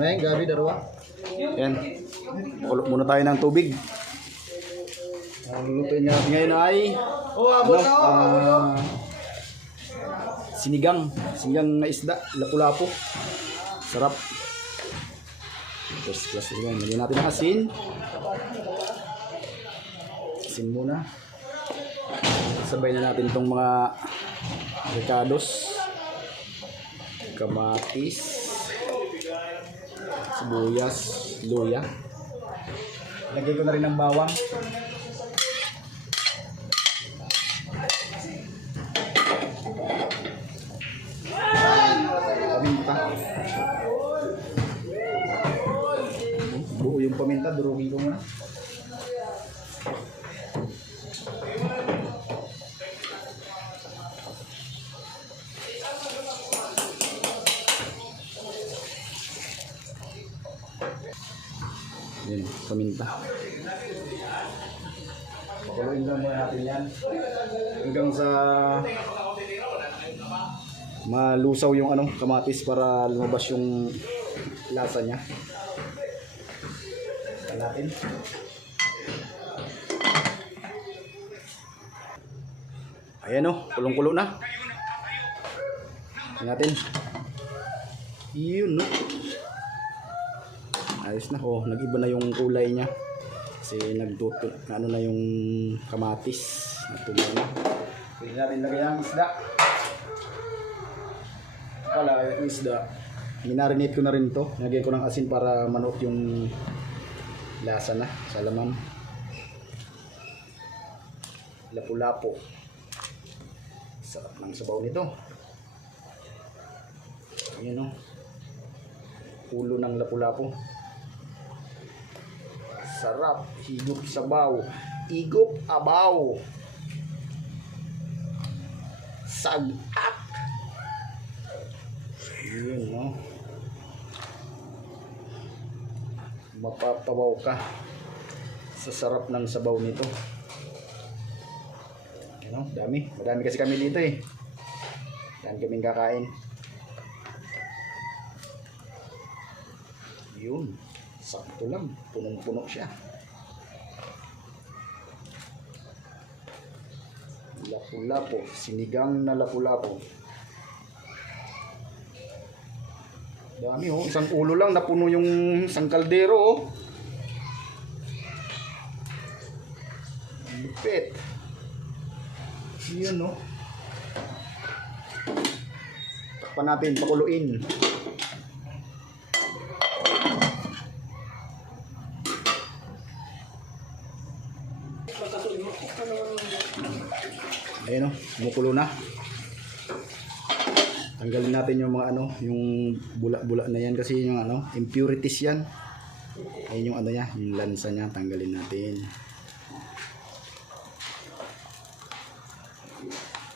Ay, gabi darwa. Yan. Kulot muna tayo ng tubig. Ang lulutuin natin ngayon ay sinigang na isda, lapu-lapu. Sarap. First class din. Lagyan natin ng asin. Asin muna. Sabay na natin itong mga ricados, kamatis, sibuyas, luya. Lagay ko na rin ng bawang. Paminta. Buo yung paminta, durugin ko muna. Yan, paminta. Pakuluin lang muna natin yan hanggang sa malusaw yung kamatis para lumabas yung lasa niya. Ito natin. Ayan kulong-kulo na. Ito natin. Yun ayos na. Nag-iba na yung kulay niya. Kasi nagtuto na yung kamatis. Natuloy na. Pwede natin lagay ang isda. Pala yung isda. Minarinate ko na rin to. Nagay ko ng asin para manok yung lasa na sa laman. Lapu-lapu. Sarap ng sabaw nito. Ayan ulo ng lapu-lapu. Sarap, higop sabaw, igop abaw, sagak. Yun mapapabaw ka sa sarap ng sabaw nito. Madami kasi kami dito dami kaming kakain. Yun, sakto lang, punong-puno siya. Lapu-lapu, sinigang na lapu-lapu. Dami isang ulo lang napuno yung isang kaldero Lupit. Yun takpan natin, pakuluin. Ayan kumukulo na. Tanggalin natin yung mga yung bula-bula na yan kasi yung impurities yan. Ayun yung niya, yung lansa niya, tanggalin natin.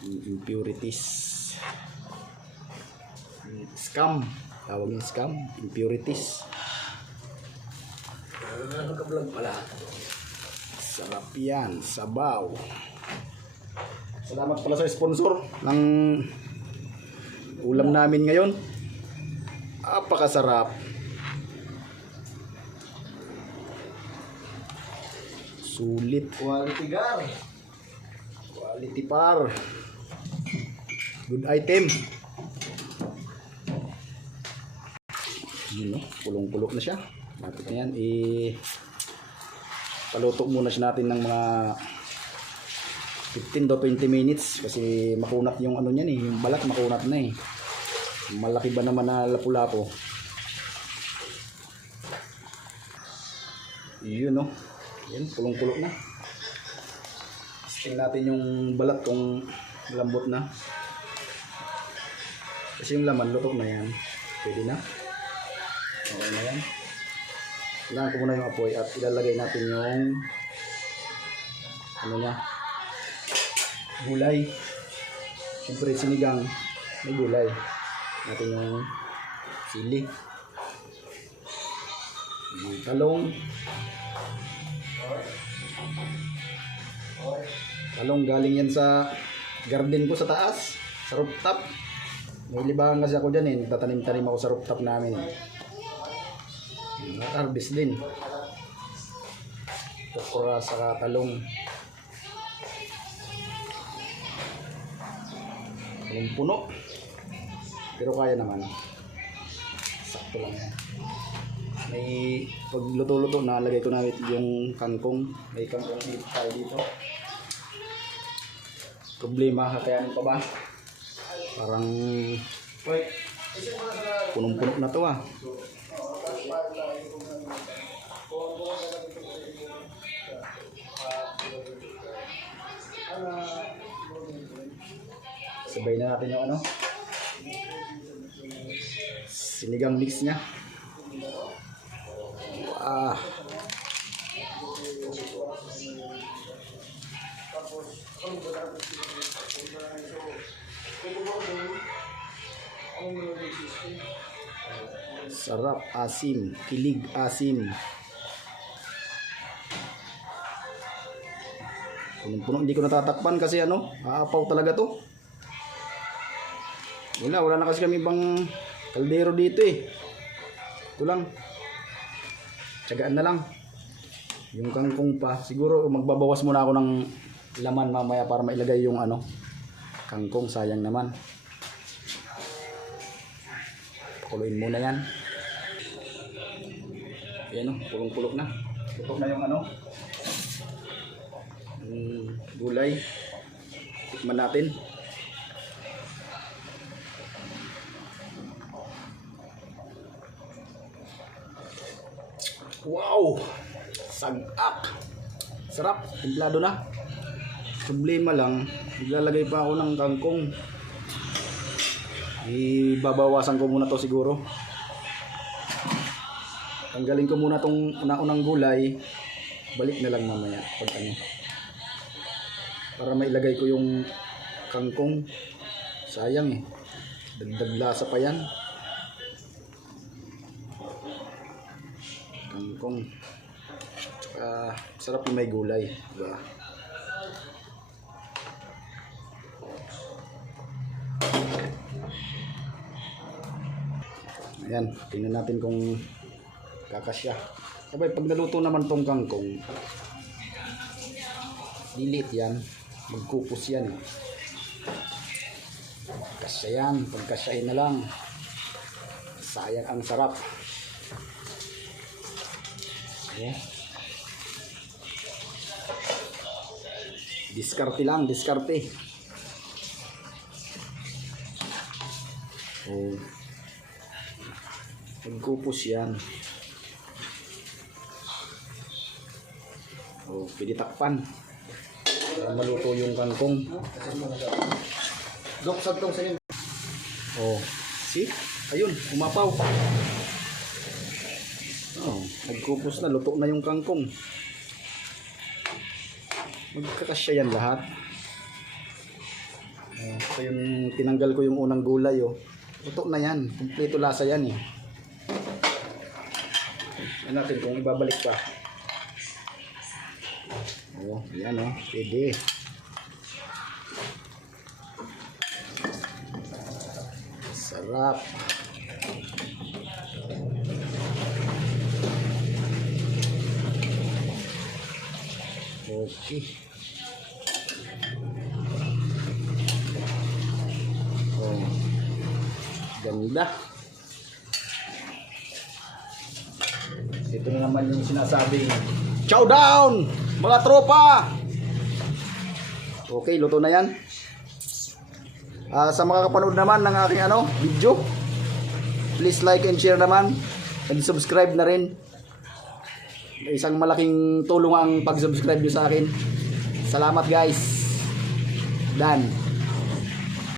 Yung impurities. Scum, tawag yung scum, impurities. Nagka-vlog pala. Sarap yan, sabaw. Salamat pala sa sponsor ng ulam namin ngayon. Apakasarap. Sulit. Quality gar. Quality par. Good item. Yun pulong-pulok na siya. Bakit na yan? Paluto muna siya natin ng mga 15 to 20 minutes kasi makunat yung niyan yung balat makunat na malaki ba naman na lapu-lapu. Yun yan, pulong-pulok na. Testing natin yung balat kung lambot na kasi yung laman luto na yan, pwede na, okay na yan. Kailangan ko muna yung apoy at ilalagay natin yung niya, gulay. Siyempre sinigang may gulay natin, yung sili, yung talong galing yan sa garden ko sa taas, sa rooftop. May libangan kasi ako dyan eh. Nagtatanim-tanim ako sa rooftop namin eh. Harvest din. Okra sa talong. Puno. Pero kaya naman. Sakto lang yan. May pagluto-luto nalagay ko na yung kangkong. May kangkong dito tayo dito. Problema, kakayanin pa ba? Parang punong-puno na to ah. Sabay na natin yung ano, sinigang mix niya. Wah. Sarap, asim, kilig asim. Punong-puno, hindi ko natatakpan kasi ano, aapaw talaga to. Wala na kasi kami ibang kaldero dito eh. Ito lang. Tiyagaan na lang. Yung kangkong pa, siguro magbabawas muna ako ng laman mamaya para mailagay yung ano, kangkong, sayang naman. Pakuluin muna yan. Ayan o, pulong-pulok na. Tutok na yung ano, gulay. Tikman natin. Wow! Sagak! Sarap! Templado na. Problema lang, maglalagay pa ako ng kangkong. Ibabawasan ko muna to siguro. Tanggalin ko muna tong unang gulay. Balik na lang mamaya pag ano. Para mailagay ko yung kangkong. Sayang eh. Dagdag lasa pa yan. Kangkong. Sarap yung may gulay, diba? Ayan, tingnan natin kung kakasya. Sabay, pag naluto naman tong kangkong, lilit yan, magkupos yan. Kasya yan, pagkasyahin na lang. Sayang ang sarap. Okay. Diskarte lang, diskarte. Oh. Magkupos yan. Oh, pwede takpan. Para maluto yung kangkong. Doksag tong sanin. Oh, see? Ayun, umapaw. Oh, nagkupos na, luto na yung kangkong. Magkakasya yan lahat. Oh, ito yung tinanggal ko yung unang gulay oh. Luto na yan, kumpleto lasa yan eh. Yan natin kung ibabalik pa. Oh, yan oh, pwede. Sarap. Okay. Oh, ganda. Ito na naman yung sinasabing chow down mga tropa. Okay, luto na yan. Sa mga kapanood naman ng aking video, please like and share naman and subscribe na rin. Isang malaking tulong ang pag-subscribe nyo sa akin. Salamat guys. Done.